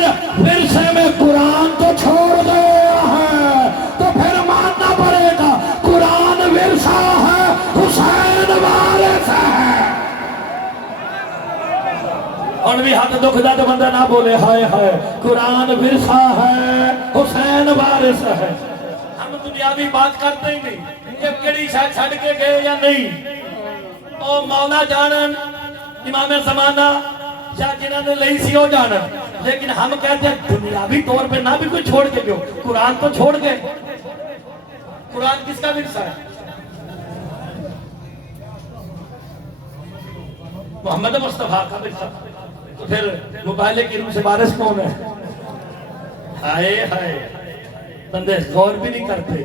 اگر ورثے میں قرآن تو چھوڑ گیا ہے تو پھر ماننا پڑے گا قرآن ورثہ ہے، حسین وارث ہے۔ اور بھی ہاتھ دکھ دا تو بندہ نہ بولے ہائے ہائے، قرآن ورثہ ہے، حسین وارث ہے۔ ہم دنیاوی بات کرتے ہی نہیں، یہ کڑی شاید چھڑ کے گئے یا نہیں، او مولا جانن، امام زمانہ شاید جنہوں نے لئی سی ہو جانن، لیکن ہم کہتے ہیں دنیاوی طور پہ نہ بھی کوئی چھوڑ کے گئے، قرآن تو چھوڑ گئے۔ قرآن کس کا ورثہ ہے؟ محمد مصطفیٰ کا ورثہ۔ تو پھر مبالغے کی روح سے وارث کون ہے؟ ہائے ہائے، بندے غور بھی نہیں کرتے۔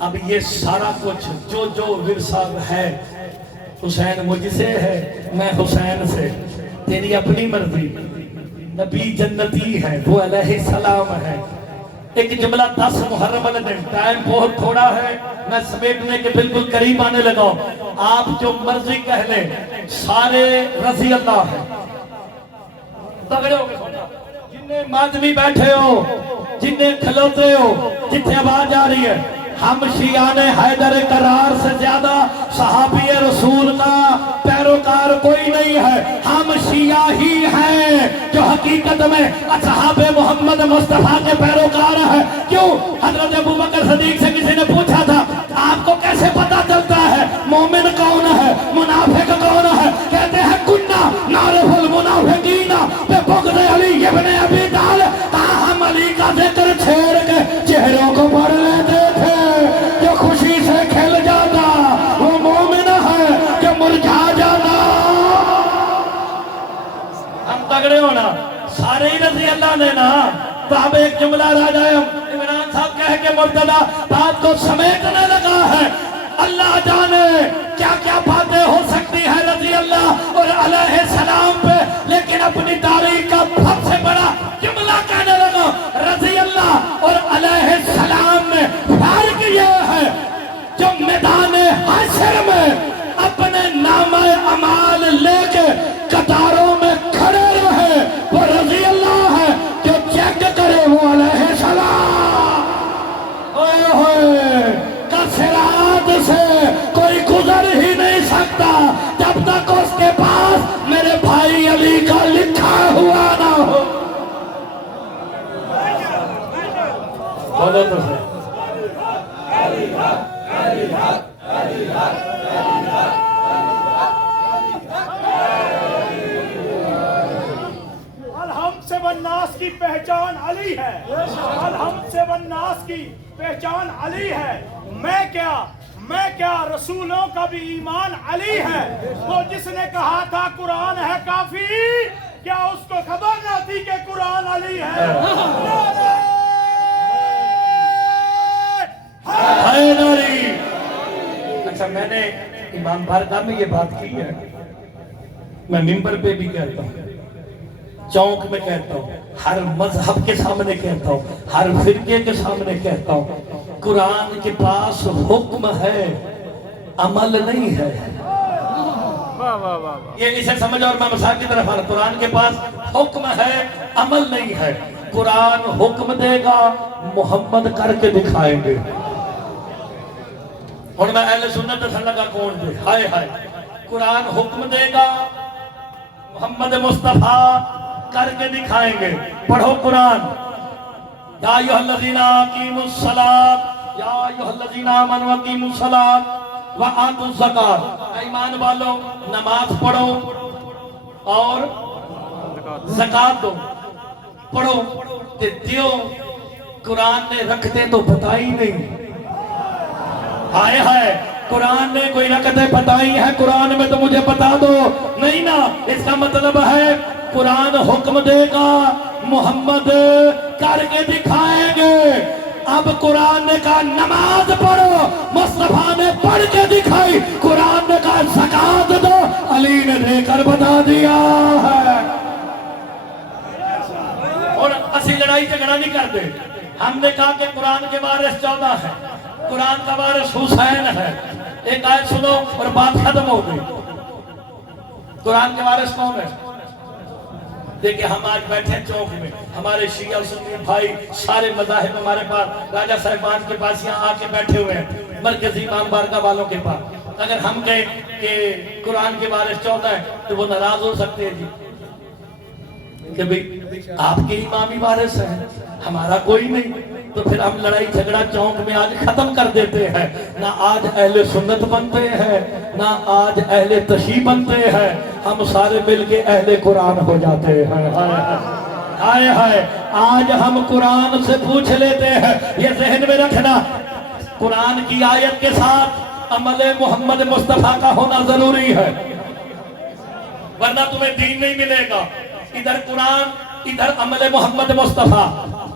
اب یہ سارا کچھ جو جو ورثہ ہے، حسین مجھ سے ہے، میں حسین سے، تیری اپنی مرضی۔ نبی جنتی ہے، وہ علیہ السلام ہے۔ ایک جملہ 10 محرم والے دن، ٹائم بہت تھوڑا ہے، میں سمیٹنے کے بالکل قریب آنے لگا ہوں۔ آپ جو مرضی کہہ لیں، سارے رضی اللہ ہیں۔ تگڑے ہو کے سوچا، جنہیں مادمی بیٹھے ہو، جنہیں کھلوتے ہو، جتنے آواز آ رہی ہے، ہم شیعان حیدر کرار سے زیادہ صحابی رسول کا پیروکار کوئی نہیں ہے۔ ہم شیعہ ہی ہیں جو حقیقت میں اصحاب محمد مصطفیٰ کے پیروکار ہیں۔ کیوں؟ حضرت ابوبکر صدیق سے کسی نے پوچھا تھا، آپ کو کیسے پتا چلتا ہے مومن کون ہے، منافق کون ہے؟ کہتے ہیں کننا نعرف المنافقین بغض علی ابن ابی طالب۔ ہم علی کا ذکر چھیڑ کے چہروں کو پڑھ لیتے تھے۔ جو خوشی سے کھل جاتا وہ مومن ہے، جو مرجھا جاتا۔ ہم تگڑے ہونا، سارے ہی رضی اللہ نے نا۔ تو اب ایک جملہ رہ جائے، عمران صاحب کہہ کے مرتضیٰ بات کو سمیٹنے لگا ہے۔ اللہ جانے کیا کیا باتیں ہو سکتی ہے رضی اللہ اور علیہ السلام پہ، لیکن اپنی تاریخ کا سب سے بڑا جملہ کہنے لگا، رضی اللہ اور علیہ السلام میں فرق یہ ہے جو میدان حشر میں اپنے نامہ اعمال لے کے قطاروں میں کھڑے رہے، وہ رضی اللہ ہے۔ جو چیک کرے وہ علیہ السلام۔ اوہ ہوئے کثرات سے کوئی گزر ہی نہیں سکتا جب تک اس کے پاس میرے بھائی علی کا لکھا ہوا نہ ہو۔ بولو تو سے الحمد سے والناس کی پہچان علی ہے، الحمد سے والناس کی پہچان علی ہے۔ میں کیا رسولوں کا بھی ایمان علی ہے۔ وہ جس نے کہا تھا قرآن ہے کافی، کیا اس کو خبر نہ تھی کہ قرآن علی ہے؟ اچھا، میں نے امام بارگاہ میں یہ بات کی ہے، میں ممبر پہ بھی کہتا ہوں، چونک میں کہتا ہوں، ہر مذہب کے سامنے کہتا ہوں، ہر فرقے کے سامنے کہتا ہوں، قرآن کے پاس حکم ہے، عمل نہیں ہے۔ یہ اسے سمجھ، اور میں مسائل کی طرف آ رہا، قرآن کے پاس حکم ہے، عمل نہیں ہے۔ قرآن حکم دے گا، محمد کر کے دکھائیں گے۔ اور میں اہل سنت سے لگا کون دے، ہائے ہائے، قرآن حکم دے گا، محمد مصطفیٰ کر کے دکھائیں گے۔ پڑھو قرآن، یا ایھا الذین اقیموا الصلاۃ، یا ایھا الذین آمنوا اقیموا الصلاۃ وآتوا الزکاۃ۔ ایمان والو نماز پڑھو اور زکات دو، پڑھو کہ دیو۔ قرآن نے رکھتے تو بتائی نہیں، ہائے ہائے، قرآن نے کوئی رکعتیں بتائی ہیں قرآن میں تو مجھے بتا دو، نہیں نا۔ اس کا مطلب ہے قرآن حکم دے گا، محمد کر کے دکھائیں گے۔ اب قرآن نے کہا نماز پڑھو، مصطفیٰ نے پڑھ کے دکھائی۔ قرآن نے کہا زکات دو، علی نے دے کر بتا دیا ہے۔ اور اسی لڑائی جھگڑا نہیں کرتے، ہم نے کہا کہ قرآن کے وارث 14 ہیں، قرآن کا وارث حسین ہے۔ ایک آیت سنو اور بات ختم ہو گئی۔ قرآن کے وارث کون ہے؟ دیکھیں ہم آج بیٹھے ہیں چوک میں، ہمارے شیعہ سنی بھائی سارے مذاہب ہمارے پاس راجہ صاحبان کے پاس یہاں آ کے بیٹھے ہوئے ہیں، مرکزی امام بارگاہ والوں کے پاس۔ اگر ہم کہیں کہ قرآن کے وارث 14 ہیں تو وہ ناراض ہو سکتے ہیں جی کہ بھئی آپ کے امامی وارث ہیں، ہمارا کوئی نہیں، تو پھر ہم لڑائی جھگڑا چونک میں آج ختم کر دیتے ہیں۔ نہ آج اہل سنت بنتے ہیں، نہ آج اہل تشیع بنتے ہیں، ہم سارے مل کے اہل قرآن ہو جاتے ہیں۔ ہائے ہائے، آج ہم قرآن سے پوچھ لیتے ہیں، یہ ذہن میں رکھنا، قرآن کی آیت کے ساتھ عمل محمد مصطفیٰ کا ہونا ضروری ہے، ورنہ تمہیں دین نہیں ملے گا۔ ادھر قرآن، ادھر عمل محمد مصطفیٰ۔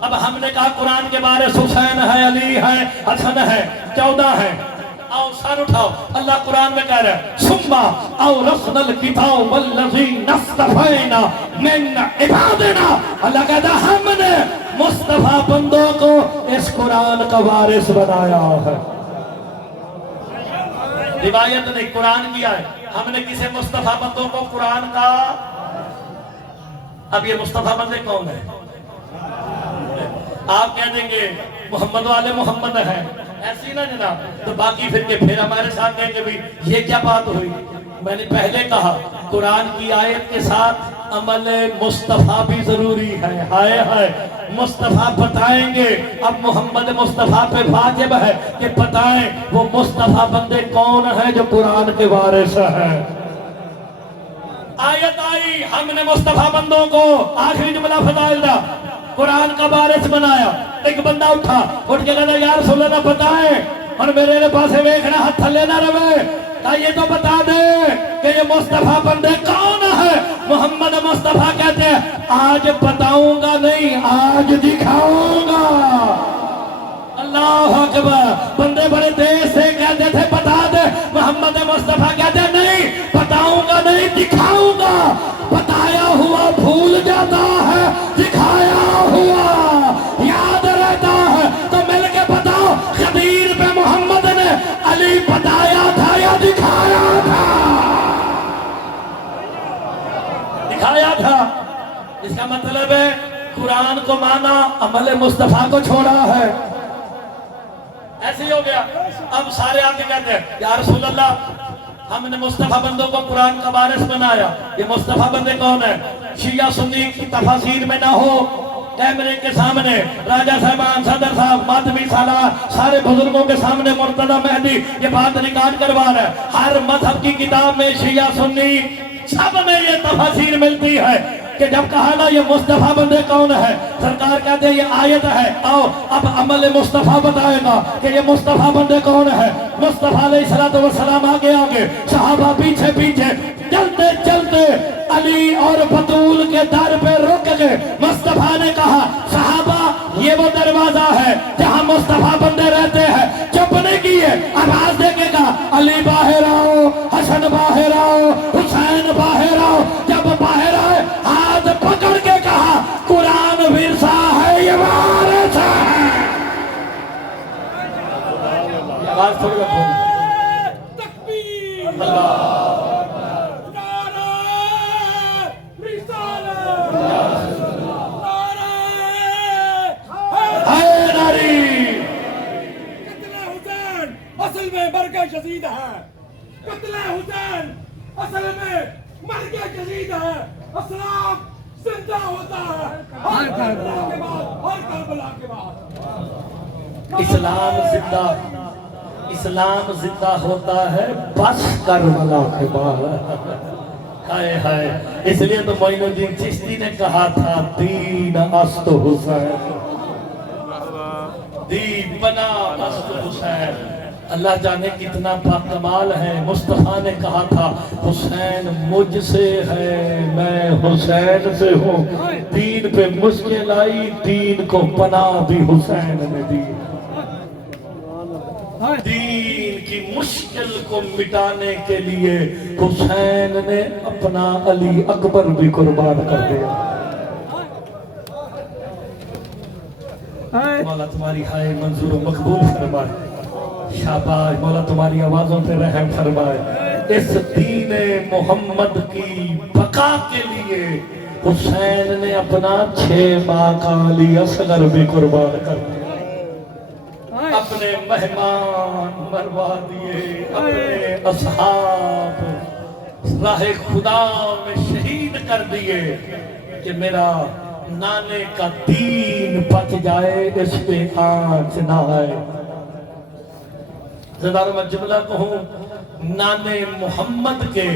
اب ہم نے کہا قرآن کے بارے حسین ہے، علی ہے، حسن ہے، 14 ہے، آؤ سر اٹھاؤ۔ اللہ قرآن میں کہہ رہا ہے ثُمَّ أَوْرَثْنَا الْكِتَابَ الَّذِينَ اصْطَفَيْنَا مِنْ عِبَادِنَا، اللہ کہتا ہے ہم نے مصطفیٰ بندوں کو اس قرآن کا وارث بنایا ہے۔ روایت نہیں، قرآن کیا ہے، ہم نے کسے مصطفیٰ بندوں کو قرآن کا۔ اب یہ مصطفیٰ بندے کون ہیں؟ آپ کہہ دیں گے محمد والے محمد ہیں، ایسی نہ جناب، تو باقی پھر ہمارے ساتھ کہیں کہ بھی یہ کیا بات ہوئی؟ میں نے پہلے کہا قرآن کی آیت کے ساتھ عمل مصطفیٰ بھی ضروری ہے۔ ہائے ہائے، مصطفیٰ بتائیں گے، اب محمد مصطفیٰ پہ واجب ہے کہ بتائیں وہ مصطفیٰ بندے کون ہیں جو قرآن کے وارث ہیں۔ آیت آئی، ہم نے مصطفیٰ بندوں کو، آخری جملہ فضائل دا، قرآن کا وارث بنایا۔ ایک بندہ اٹھا، اٹھ کے کہتا یا رسول اللہ بتائیں، اور میرے پاسے ویکھنا ہاتھ تھلے نہ روے، کہ یہ تو بتا دے کہ یہ مصطفیٰ بندے کون ہے؟ محمد مصطفیٰ کہتے ہیں آج بتاؤں گا نہیں، آج دکھاؤں گا۔ اللہ اکبر، بندے بڑے دیر سے کہتے تھے بتا دے، محمد مصطفیٰ کہتے ہیں نہیں، بتاؤں گا نہیں، دکھاؤں گا۔ بتایا ہوا بھول جاتا ہے، دکھایا ہوا یاد رہتا ہے، تو مل کے بتاؤ خدیر پہ محمد نے علی بتایا تھا یا دکھایا تھا؟ دکھایا تھا۔ اس کا مطلب ہے قرآن کو مانا، عمل مصطفیٰ کو چھوڑا ہے۔ ایسے ہی ہو گیا۔ اب سارے آگے کہتے ہیں یا رسول اللہ ہم نے مصطفیٰ بندوں کو قرآن کا وارث بنایا، یہ مصطفیٰ بندے کون ہیں؟ شیعہ سنی کی تفاسیر میں نہ ہو، کیمرے کے سامنے راجہ صاحبان، صدر صاحب، ماتمی سالار، سارے بزرگوں کے سامنے مرتضی مہدی یہ بات ریکارڈ کروا رہا ہے۔ ہر مذہب کی کتاب میں شیعہ سنی سب میں یہ تفاسیر ملتی ہے کہ جب کہا نا یہ مصطفیٰ بندے کون ہے، سرکار کہتے ہیں یہ آیت ہے، آؤ اب عمل مصطفیٰ بتائے گا کہ یہ مصطفیٰ بندے کون ہے۔ مصطفیٰ علیہ السلام آگے آگے، صحابہ پیچھے پیچھے، چلتے چلتے علی اور بطول کے در پہ رک گئے۔ مصطفیٰ نے کہا صحابہ یہ وہ دروازہ ہے جہاں مصطفیٰ بندے رہتے ہیں، چپ نہیں کیے، آواز دے کے کہا علی باہر آؤ، حسن باہر آؤ، حسین باہر آؤ۔ جب باہر آئے ہاتھ پکڑ کے کہا قرآن ورثہ ہے، یہ وارث ہے۔ آواز تھوڑی رکھو۔ تکبیر، اصل میں مرگہ شدید ہے، قتل حسین اصل میں مرگہ شدید ہے۔ اسلام زندہ ہوتا ہے ہر کربلا کے بعد، ہر کربلا کے بعد۔ اسلام زندہ ہوتا ہے بس کربلا کے بعد۔ ہائے ہائے، اس لیے تو معین الدین چشتی نے کہا تھا دین است حسین، دین بنا است حسین۔ اللہ جانے کتنا باکمال ہے۔ مصطفیٰ نے کہا تھا حسین مجھ سے ہے، میں حسین سے ہوں۔ دین پہ مشکل آئی، دین کو پناہ بھی حسین نے دی۔ دین کی مشکل کو مٹانے کے لیے حسین نے اپنا علی اکبر بھی قربان کر دیا۔ مولا تمہاری ہائے منظور و مقبول فرمائے، شاباش مولا تمہاری آوازوں پہ رحم فرمائے۔ اس دین محمد کی بقا کے لیے حسین نے اپنا 6 ماہ کا علی اصغر بھی قربان کر دیا، اپنے مہمان مروا دیے، اپنے اصحاب راہ خدا میں شہید کر دیے کہ میرا نانے کا دین بچ جائے، اس پہ آنچ نہ آئے۔ زدار میں جملہ کہوں، نانے محمد کے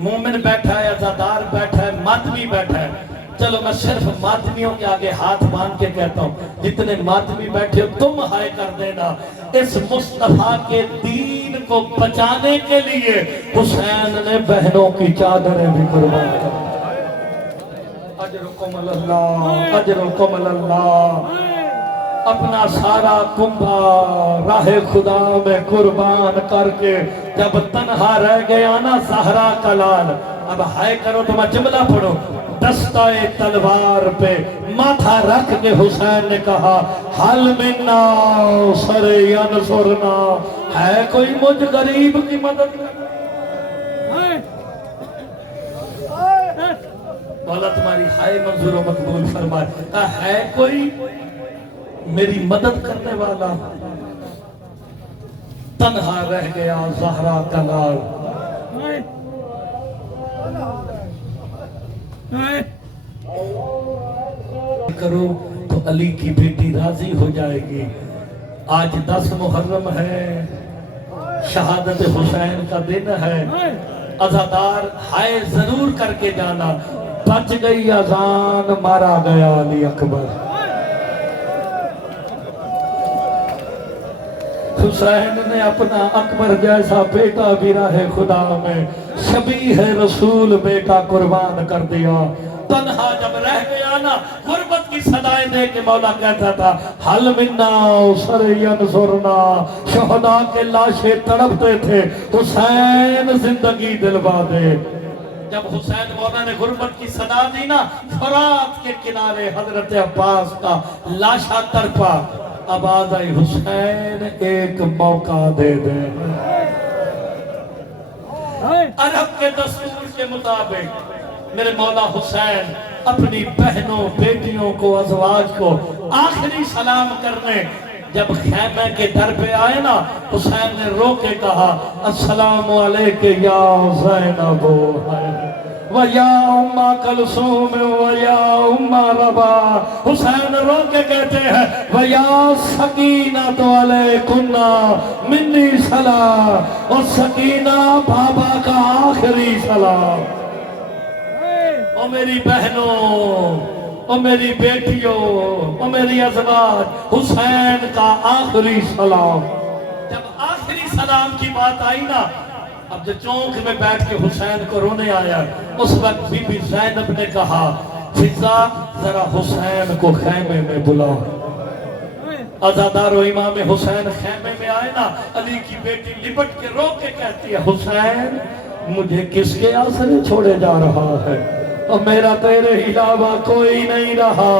مومن بیٹھا ہے، عزادار بیٹھا ہے، ماتمی بیٹھا ہے۔ چلو میں صرف ماتمیوں کے آگے ہاتھ باندھ کے کہتا ہوں، جتنے ماتمی بیٹھے ہو تم ہائے کر دینا، اس مصطفیٰ کے دین کو بچانے کے لیے حسین نے بہنوں کی چادریں بھی قربان کر دی۔ اجرکم اللہ، اجرکم اللہ۔ اپنا سارا کنبہ راہ خدا میں قربان کر کے جب تنہا رہ گیا نا زہرا کا لال، اب ہائے کرو تو میں جملہ پڑھو، دستہ تلوار پہ ماتھا رکھ کے حسین نے کہا حل منا سر ینصرنا، ہے کوئی مجھ غریب کی مدد کرنا؟ مولا تمہاری ہائے منظور و مقبول فرمائے، ہے کوئی میری مدد کرنے والا؟ تنہا رہ گیا زہرا کا لال، کرو تو علی کی بیٹی راضی ہو جائے گی۔ آج 10 محرم ہے، شہادت حسین کا دن ہے، عزادار ہائے ضرور کر کے جانا، بچ گئی اذان مارا گیا علی اکبر۔ حسین نے اپنا اکبر جیسا بیٹا بھی راہ خدا میں شبیہ رسول بیٹا قربان کر دیا۔ تنہا جب رہ گیا نا، غربت کی صدائیں دے کے مولا کہتا تھا حل منا سر ینصرنا، شہداء کے لاشیں تڑپتے تھے، حسین زندگی دلوا دے۔ جب حسین مولا نے غربت کی صدا دی نا، فرات کے کنارے حضرت عباس کا لاشا تڑپا، آواز آئی حسین ایک موقع دے دے۔ عرب کے دستور کے مطابق میرے مولا حسین اپنی بہنوں بیٹیوں کو ازواج کو آخری سلام کرنے جب خیمے کے در پہ آئے نا، حسین نے رو کے کہا السلام علیکہ یا زینب وَيَا أُمَّ كَلْثُومٍ وَيَا أُمَّ رَبَا۔ حسین رو کے کہتے ہیں وَيَا سَکِینَةُ عَلَيْكُنَّ مِنِّي سَلَامٌ، اور سکینہ بابا کا آخری سلام۔ او میری بہنوں، او میری بیٹیوں، او میری ازواج، حسین کا آخری سلام۔ جب آخری سلام کی بات آئی نا، اب جو چونک میں بیٹھ کے حسین کو رونے آیا، اس وقت بی بی زینب نے کہا فضا ذرا حسین کو خیمے میں بلاؤ۔ عزادار و امام حسین خیمے میں آئے نا، علی کی بیٹی لپٹ کے رو کے کہتی ہے حسین مجھے کس کے آسرے چھوڑے جا رہا ہے، اور میرا تیرے علاوہ کوئی نہیں رہا۔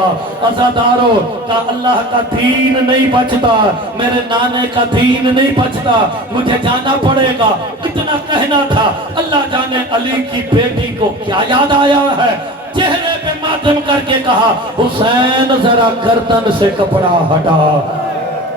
عزاداروں کا اللہ کا دین نہیں بچتا، میرے نانے کا دین نہیں بچتا، مجھے جانا پڑے گا۔ اتنا کہنا تھا، اللہ جانے علی کی بیٹی کو کیا یاد آیا ہے، چہرے پہ ماتم کر کے کہا حسین ذرا گردن سے کپڑا ہٹا۔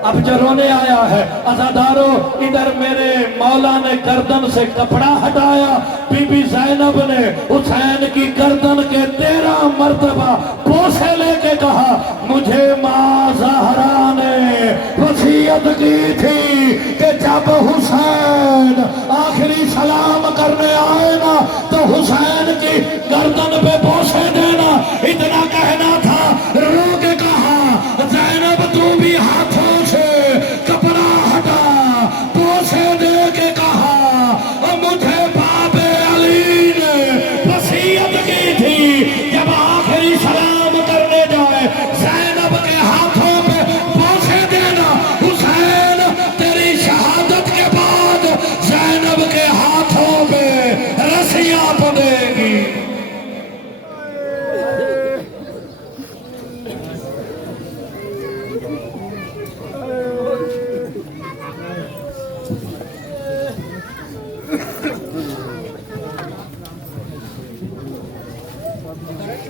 اب جو رونے آیا ہے عزاداروں، ادھر میرے مولا نے گردن سے کپڑا ہٹایا، بی بی زینب نے حسین کی گردن کے 13 مرتبہ بوسے لے کے کہا مجھے ماں زہرا نے وصیت کی تھی کہ جب حسین آخری سلام کرنے آئے نا تو حسین کی گردن پہ بوسے دینا۔ اتنا کہنا تھا، رو کے کہا زینب تو بھی ہاتھوں سے کپڑا ہٹا، بوسے دے کے کہا اور مجھے باب علی نے وصیت کی تھی جب آخری سلام کرنے جائے زینب کے ہاتھوں پہ بوسے دینا۔ حسین تیری شہادت کے بعد زینب کے ہاتھوں پہ رسیاں پڑے گی۔